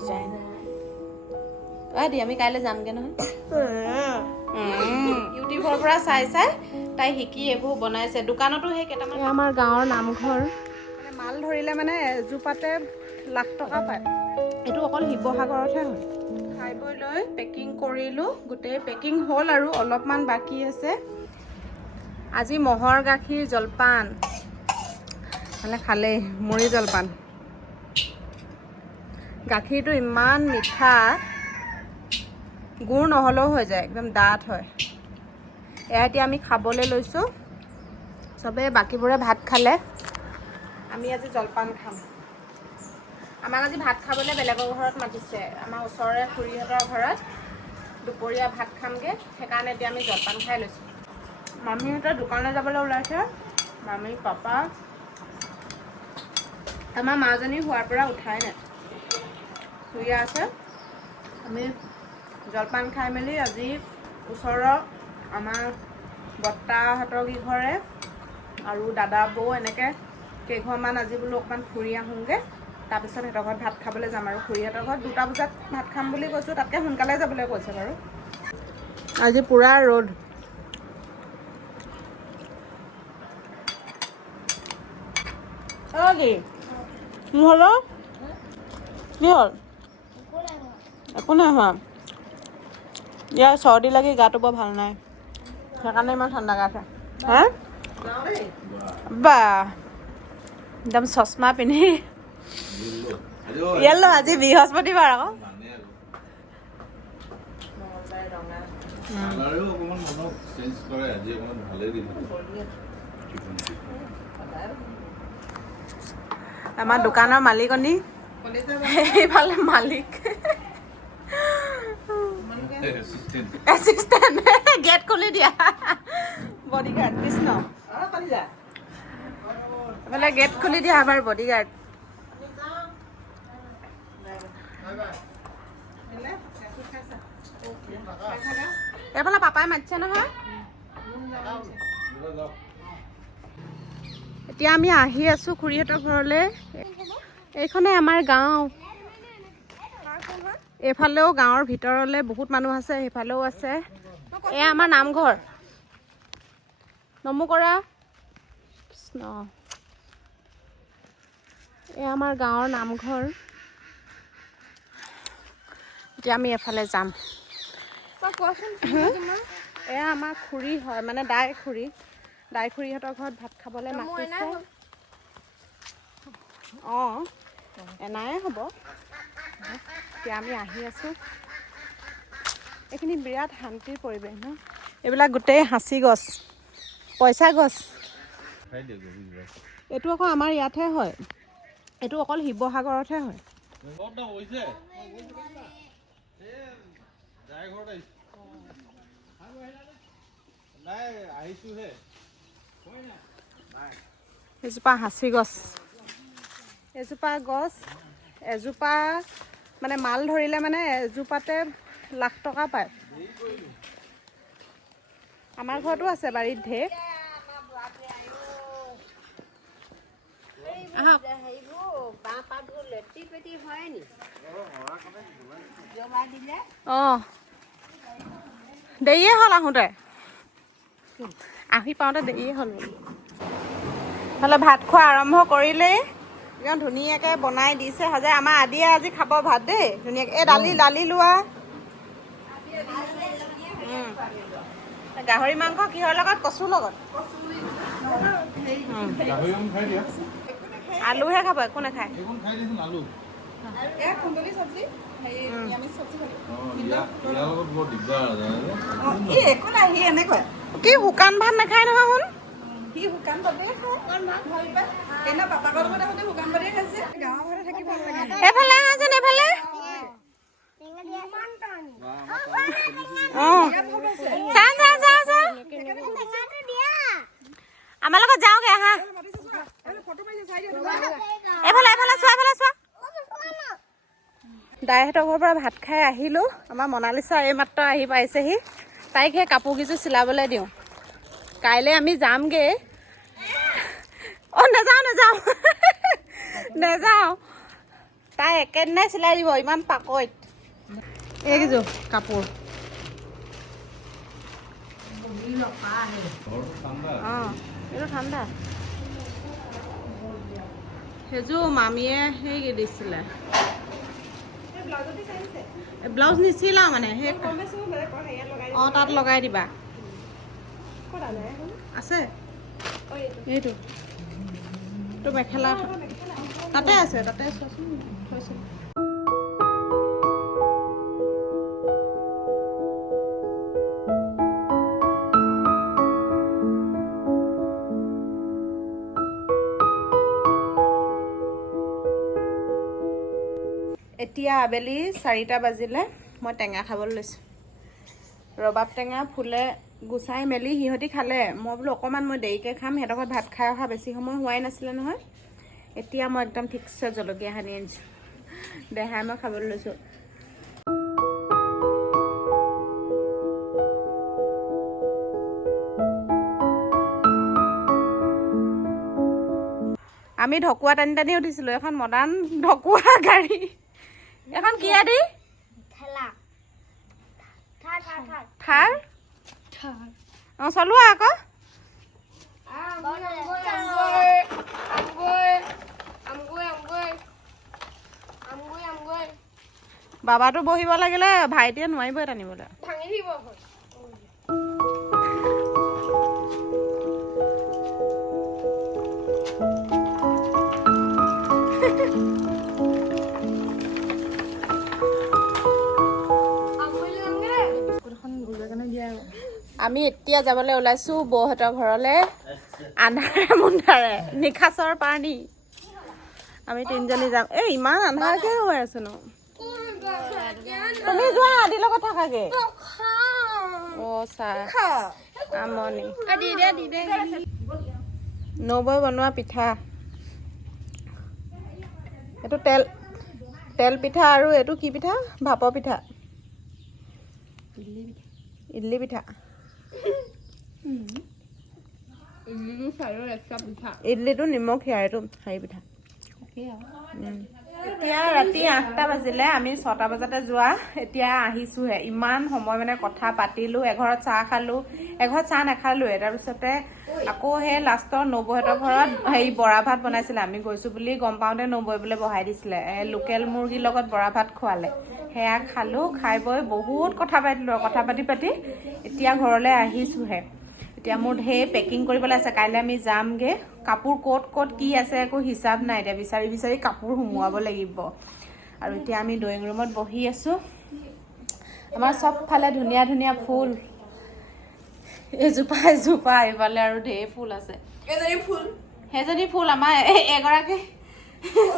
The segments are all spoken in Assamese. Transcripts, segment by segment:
ডিজাইন দি আমি কাইলৈ যামগে নহয় ইউটিউবৰ পৰা চাই চাই তাই শিকি এইবোৰ বনাইছে দোকানতো সেই কেইটামান আমাৰ গাঁৱৰ নামঘৰ মানে মাল ধৰিলে মানে এজোপাতে লাখ টকা পায় এইটো অকল শিৱসাগৰতহে হয় খাই বৈ লৈ পেকিং কৰিলোঁ গোটেই পেকিং হ'ল আৰু অলপমান বাকী আছে আজি মহৰ গাখীৰ জলপান মানে খালেই মুড়ি জলপান গাখীৰটো ইমান মিঠা গুড় নহ'লেও হৈ যায় একদম ডাঠ হয় এয়া এতিয়া আমি খাবলৈ লৈছোঁ চবে বাকীবোৰে ভাত খালে আমি আজি জলপান খাম আমাক আজি ভাত খাবলৈ বেলেগৰ ঘৰত মাতিছে আমাৰ ওচৰৰে খুৰীহঁতৰ ঘৰত দুপৰীয়া ভাত খামগৈ সেইকাৰণে এতিয়া আমি জলপান খাই লৈছোঁ মামীহঁতৰ দোকানলৈ যাবলৈ ওলাইছে মামী পাপা আমাৰ মাজনী হোৱাৰ পৰা উঠাই নাই শুই আছে আমি জলপান খাই মেলি আজি ওচৰৰ আমাৰ বৰ্তাহঁতৰ কিঘৰে আৰু দাদা বৌ এনেকৈ কেইঘৰমান আজি বোলো অকণমান ফুৰি আহোঁগৈ তাৰপিছত সিহঁতৰ ঘৰত ভাত খাবলৈ যাম আৰু খুৰীহঁতৰ ঘৰত 2টা বজাত ভাত খাম বুলি কৈছোঁ তাতকৈ সোনকালে যাবলৈ কৈছে বাৰু আজি পূৰা ৰ'দ কি হ'ল কি হ'ল একো নাই হোৱা ইয়াৰ চৰ্দি লাগি গাটো বৰ ভাল নাই সেইকাৰণে ইমান ঠাণ্ডা গা আছে হা বা একদম চশমা পিন্ধি ইয়ালো আজি বৃহস্পতিবাৰ আকৌ আমাৰ দোকানৰ মালিকনী এইফালে মালিক এচিষ্টেণ্ট গেট খুলি দিয়া বডিগাৰ্ড কৃষ্ণ এইফালে গেট খুলি দিয়া আমাৰ বডিগাৰ্ড এইফালে পাপাই মাতিছে নহয় এতিয়া আমি আহি আছোঁ খুৰীহঁতৰ ঘৰলৈ এইখনে আমাৰ গাঁও এইফালেও গাঁৱৰ ভিতৰলৈ বহুত মানুহ আছে সেইফালেও আছে এয়া আমাৰ নামঘৰ নমো কৰা কৃষ্ণ এয়া আমাৰ গাঁৱৰ নামঘৰ এতিয়া আমি এফালে যাম এয়া আমাৰ খুৰী হয় মানে দাই খুৰীহঁতৰ ঘৰত ভাত খাবলৈ মাতিছে অঁ এনায়ে হ'ব এতিয়া আমি আহি আছোঁ এইখিনি বিৰাট শান্তিৰ পৰিৱেশ ন এইবিলাক গোটেই সাঁচি গছ পইচা গছ এইটো আকৌ আমাৰ ইয়াতহে হয় এইটো অকল শিৱসাগৰতহে হয় এজোপা সাঁচি গছ এজোপা গছ এজোপা মানে মাল ধৰিলে মানে এজোপাতে লাখ টকা পায় আমাৰ ঘৰতো আছে বাৰীত ঢেৰ অঁ দেৰিয়ে হ'ল আহোঁতে আহি পাওঁতে দেৰিয়ে হ'ল হ'লে ভাত খোৱা আৰম্ভ কৰিলেই একদম ধুনীয়াকৈ বনাই দিছে সজাই আমাৰ আদিয়ে আজি খাব ভাত দেই ধুনীয়াকৈ এই দালি লোৱা গাহৰি মাংস কিহৰ লগত কচুৰ লগত আলুহে খাব একো নাখায় কি শুকান ভাত নাখায় নহয় শুন এফালে আহাচোন এফালে আমাৰ লগত যাওঁগে আহা এফালে চোৱা দাইহঁতৰ ঘৰৰ পৰা ভাত খাই আহিলোঁ আমাৰ মনালিছা এইমাত্ৰ আহি পাইছেহি তাইক সেই কাপোৰ কেইযোৰ চিলাবলৈ দিওঁ কাইলৈ আমি যামগে নাযাওঁ তাই একেদিনাই চিলাই দিব ইমান পাকৈত এইকেইযোৰ কাপোৰ অঁ এইটো ঠাণ্ডা সেইযোৰ মামীয়ে সেই দিছিলে ব্লাউজ নিচিলাও মানে সেই অঁ তাত লগাই দিবা আছে এইটো এইটো মেখেলা তাতে আছে তাতে চোৱাচোন থৈছে এতিয়া আবেলি 4টা বাজিলে মই টেঙা খাবলৈ লৈছোঁ ৰবাব টেঙা ফুলে গুচাই মেলি সিহঁতি খালে মই বোলো অকণমান মই দেৰিকৈ খাম সিহঁতৰ ঘৰত ভাত খাই অহা বেছি সময় হোৱাই নাছিলে নহয় এতিয়া মই একদম ঠিকছে জলকীয়া সানি আনিছোঁ দেহাই মই খাবলৈ লৈছোঁ আমি ঢকুৱা টানি টানি উঠিছিলোঁ এখন মডাৰ্ণ ঢকুৱা গাড়ী এখন কিহেদি থাৰ অঁ চলোৱা আকৌ বাবাটো বহিব লাগিলে ভাইটিয়ে নোৱাৰিবই টানিবলৈ আমি এতিয়া যাবলৈ ওলাইছোঁ বৌহঁতৰ ঘৰলৈ আন্ধাৰে মুন্ধাৰে নিশাচৰ পানী আমি 3জনী যাম এই ইমান আন্ধাৰকে হৈ আছে ন তুমি যোৱা আদিৰ লগত থাকাগে অ' চাহ আমনি নবৈ বনোৱা পিঠা এইটো তেল পিঠা আৰু এইটো কি পিঠা ভাপৰ পিঠা ইডলি পিঠা ইডলিটো নিমখীয়া এইটো হেৰি পিঠা এতিয়া ৰাতি 8টা বাজিলে আমি 6টা বজাতে যোৱা এতিয়া আহিছোঁহে ইমান সময় মানে কথা পাতিলোঁ এঘৰত চাহ খালোঁ এঘৰত চাহ নাখালোঁৱে তাৰপিছতে আকৌ সেই লাষ্টৰ নবৌহঁতৰ ঘৰত হেৰি বৰা ভাত বনাইছিলে আমি গৈছোঁ বুলি গম পাওঁতে নবৌৱে বোলে বহাই দিছিলে লোকেল মুৰ্গীৰ লগত বৰা ভাত খোৱালে সেয়া খালোঁ খাই বৈ বহুত কথা পাতিলোঁ কথা পাতি এতিয়া ঘৰলৈ আহিছোঁহে এতিয়া মোৰ ঢেৰ পেকিং কৰিবলৈ আছে কাইলৈ আমি যামগৈ কাপোৰ ক'ত কি আছে একো হিচাপ নাই এতিয়া বিচাৰি কাপোৰ সোমোৱাব লাগিব আৰু এতিয়া আমি ড্ৰয়িং ৰুমত বহি আছোঁ আমাৰ চবফালে ধুনীয়া ধুনীয়া ফুল এজোপা এইফালে আৰু ঢেৰ ফুল আছে সেইজনী ফুল আমাৰ এগৰাকী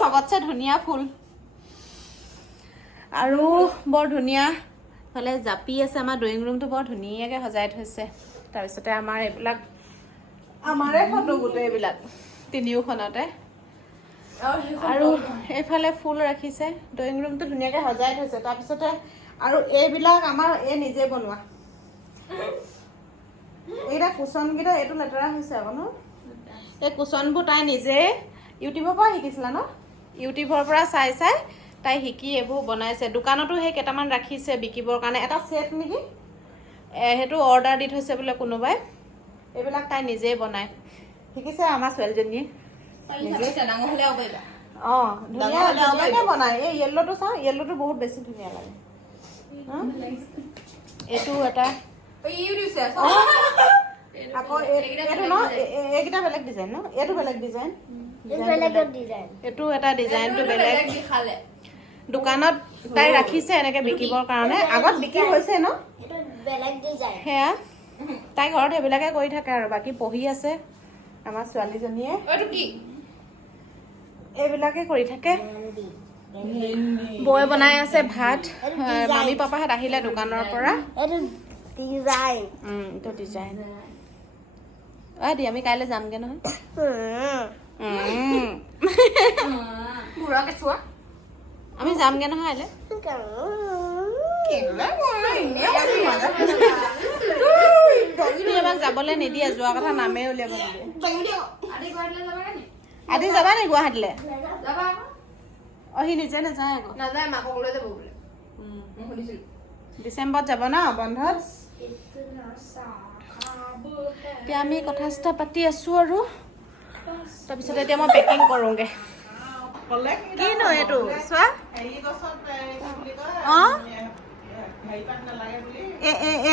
চবতছে ধুনীয়া ফুল আৰু বৰ ধুনীয়া ফালে জাপি আছে আমাৰ ড্ৰয়িং ৰুমটো বৰ ধুনীয়াকৈ সজাই থৈছে তাৰপিছতে আমাৰ এইবিলাক আমাৰে ফটো গোটেই এইবিলাক তিনিওখনতে আৰু এইফালে ফুল ৰাখিছে ড্ৰয়িং ৰুমটো ধুনীয়াকৈ সজাই থৈছে তাৰপিছতে আৰু এইবিলাক আমাৰ এই নিজে বনোৱা এইকেইটা কুচনকেইটা এইটো লেতেৰা হৈছে আকৌ ন এই কুচনবোৰ তাই নিজে ইউটিউবৰ পৰা শিকিছিলা ন ইউটিউবৰ পৰা চাই তাই শিকি এইবোৰ বনাইছে দোকানতো সেই কেইটামান ৰাখিছে বিকিবৰ কাৰণে এটা ছেট নেকি সেইটো অৰ্ডাৰ দি থৈছে বোলে কোনোবাই এইবিলাক তাই নিজেই বনায় শিকিছে আমাৰ ছোৱালীজনীয়ে অঁ ধুনীয়াকৈ বনায় এই য়েল্ল'টো চাওঁ য়েল্ল'টো বহুত বেছি ধুনীয়া লাগে এইটো এটা আকৌ এইটো ন এইকেইটা বেলেগ ডিজাইন ন এইটো বেলেগ ডিজাইন এইটো এটা ডিজাইনটো বেলেগ দোকানত তাই ৰাখিছে এনেকে বিকিবৰ কাৰণে আগত বিক্ৰী হৈছে ন সেয়া তাই ঘৰত সেইবিলাকে কৰি থাকে আৰু বাকী পঢ়ি আছে আমাৰ ছোৱালীজনীয়ে এইবিলাকে কৰি থাকে বৌয়ে বনাই আছে ভাত মামী পাপাহঁত আহিলে দোকানৰ পৰা এইটো ডিজাইন দি আমি কাইলৈ যামগে নহয় আমি যামগে নহয় আমাক যাবলৈ নিদিয়ে যোৱা কথা নামেই উলিয়াব নিদিয়ে আদি যাবা নি গুৱাহাটীলৈ সি নিজে নাযায় আকৌ নাযায় মাকক লৈ যাব বোলে মই শুনিছিলোঁ ডিচেম্বৰত যাব ন বন্ধত এতিয়া আমি কথা চথা পাতি আছোঁ আৰু তাৰপিছত এতিয়া মই পেকিং কৰোঁগৈ কিনো এইটো চোৱা অঁ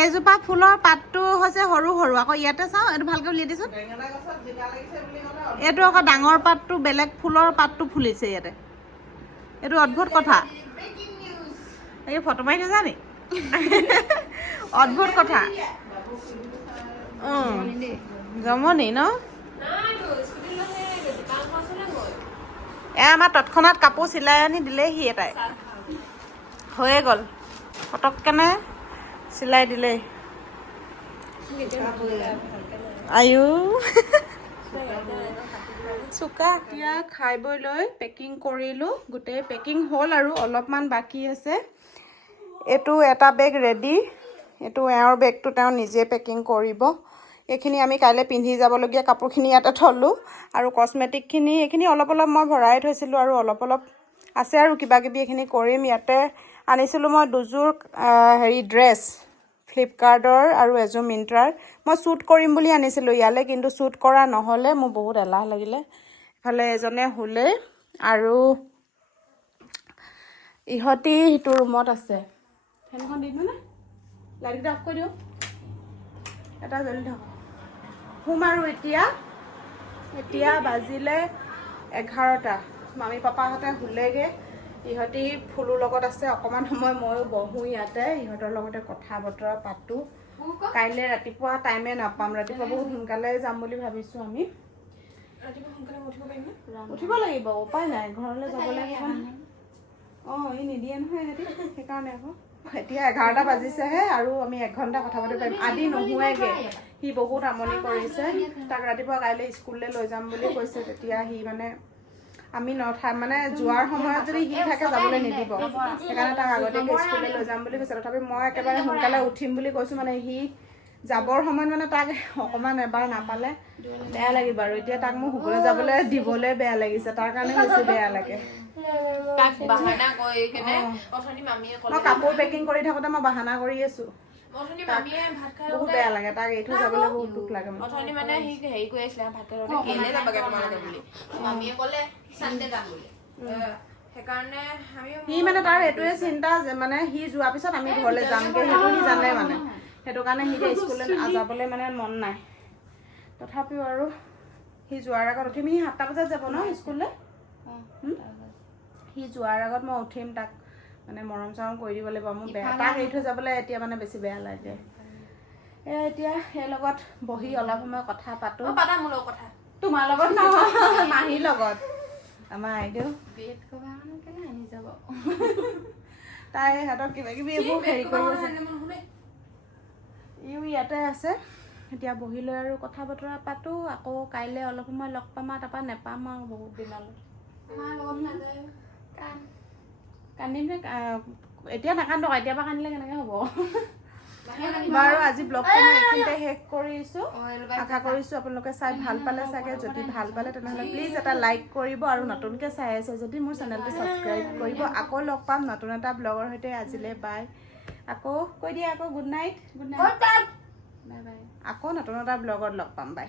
এইজোপা ফুলৰ পাতটো হৈছে সৰু সৰু আকৌ ইয়াতে চাওঁ এইটো ভালকৈ উলিয়াই দিছোঁ এইটো আকৌ ডাঙৰ পাতটো বেলেগ ফুলৰ পাতটো ফুলিছে ইয়াতে এইটো অদ্ভুত কথা এই ফটো মাৰি নাযা নি অদ্ভুত কথা জমনি ন আমাৰ তৎক্ষণাত কাপোৰ চিলাই আনি দিলেহি এটাই হৈয়ে গ'ল পটককেনে চিলাই দিলেই আয়ু চোকা এতিয়া খাই বৈ লৈ পেকিং কৰিলোঁ গোটেই পেকিং হ'ল আৰু অলপমান বাকী আছে এইটো এটা বেগ ৰেডি এইটো এওঁৰ বেগটো তেওঁ নিজে পেকিং কৰিব এইখিনি আমি কাইলৈ পিন্ধি যাবলগীয়া কাপোৰখিনি ইয়াতে থলোঁ আৰু কচমেটিকখিনি এইখিনি অলপ অলপ মই ভৰাই থৈছিলোঁ আৰু অলপ অলপ আছে আৰু কিবা কিবি এইখিনি কৰিম ইয়াতে আনিছিলোঁ মই দুযোৰ ড্ৰেছ ফ্লিপকাৰ্টৰ আৰু এযোৰ মিন্ত্ৰাৰ মই শ্বুট কৰিম বুলি আনিছিলোঁ ইয়ালৈ কিন্তু শ্বুট কৰা নহ'লে মোৰ বহুত এলাহ লাগিলে ইফালে এজনে শুলে আৰু ইহঁতি সিটো ৰুমত আছে ফেনখন দি দিওঁ নে লাইটকেইটা অফ কৰি দিওঁ এটা জ্বলি থাকক শুম আৰু এতিয়া বাজিলে 11টা মামী পাপাহঁতে শুলেগৈ ইহঁতি ফুলৰ লগত আছে অকণমান সময় ময়ো বহোঁ ইয়াতে ইহঁতৰ লগতে কথা বতৰা পাতোঁ কাইলৈ ৰাতিপুৱা টাইমে নাপাম ৰাতিপুৱা বহুত সোনকালে যাম বুলি ভাবিছোঁ আমি উঠিব লাগিব উপায় নাই ঘৰলৈ যাব লাগিব অঁ ই নিদিয়ে নহয় সিহঁতি সেইকাৰণে আকৌ এতিয়া 11টা বাজিছেহে আৰু আমি 1 ঘণ্টা কথা পাতিব পাৰিম আদি নোহোৱাগৈ সি বহুত আমনি কৰিছে তাক ৰাতিপুৱা কাইলৈ স্কুললৈ লৈ যাম বুলি কৈছে তেতিয়া সি মানে আমি মানে যোৱাৰ সময়ত যদি সি থাকে যাবলৈ নিদিব সেইকাৰণে তাক আগতীয়াকৈ স্কুললৈ লৈ যাম বুলি কৈছে তথাপি মই একেবাৰে সোনকালে উঠিম বুলি কৈছোঁ মানে সি যাবৰ সময়ত মানে তাক অকণমান এবাৰ নাপালে বেয়া লাগিব আৰু এতিয়া তাক মোক শুবলৈ যাবলৈ দিবলৈ বেয়া লাগিছে তাৰ কাৰণে বেছি বেয়া লাগে মই কাপোৰ পেকিং কৰি থাকোঁতে মই বাহানা কৰি আছোঁ বহুত বেয়া লাগে তাক এৰি থৈ যাবলৈ বহুত দুখ লাগে মানে সি হেৰি কৰি আছিলে ভাত কেলে যাবাগে তোমালোকে বুলি মামীয়ে ক'লে চানডে যাম বুলি সেইকাৰণে সি মানে তাৰ এইটোৱে চিন্তা যে মানে সি যোৱাৰ পিছত আমি ঘৰলৈ যামগৈ সেইটো সি জানে মানে সেইটো কাৰণে সি স্কুললৈ যাবলৈ মানে মন নাই তথাপিও আৰু সি যোৱাৰ আগত উঠিম সি 7টা বজাত যাব ন স্কুললৈ সি যোৱাৰ আগত মই উঠিম তাক মানে মৰম চৰম কৰি দিব লাগিব মোৰ বেয়া তাক এৰি থৈ যাবলৈ এতিয়া মানে বেছি বেয়া লাগে এতিয়া সেই লগত বহি অলপ সময় কথা পাতোঁ তোমাৰ লগত নহয় মাহীৰ লগত আমাৰ আইদেউ আনি যাব তাই সিহঁতক কিবা কিবি এইবোৰ হেৰি কৰি আছে ইও ইয়াতে আছে এতিয়া বহি লৈ আৰু কথা বতৰা পাতোঁ আকৌ কাইলৈ অলপ সময় লগ পাম আৰু তাৰপৰা নেপাম আৰু বহুত দিনলৈ কান্দিম নে এতিয়া নাকান্দো এতিয়াৰ পৰা কান্দিলে কেনেকৈ হ'ব বাৰু আজি ব্লগটো মই এইখিনিতে শেষ কৰিছোঁ আশা কৰিছোঁ আপোনালোকে চাই ভাল পালে চাগে যদি ভাল পালে তেনেহ'লে প্লিজ এটা লাইক কৰিব আৰু নতুনকৈ চাই আছে যদি মোৰ চেনেলটো ছাবস্ক্ৰাইব কৰিব আকৌ লগ পাম নতুন এটা ব্লগৰ সৈতে আজিলৈ বাই আকৌ কৈ দিয়া আকৌ গুড নাইট বাই বাই আকৌ নতুন এটা ব্লগত লগ পাম বাই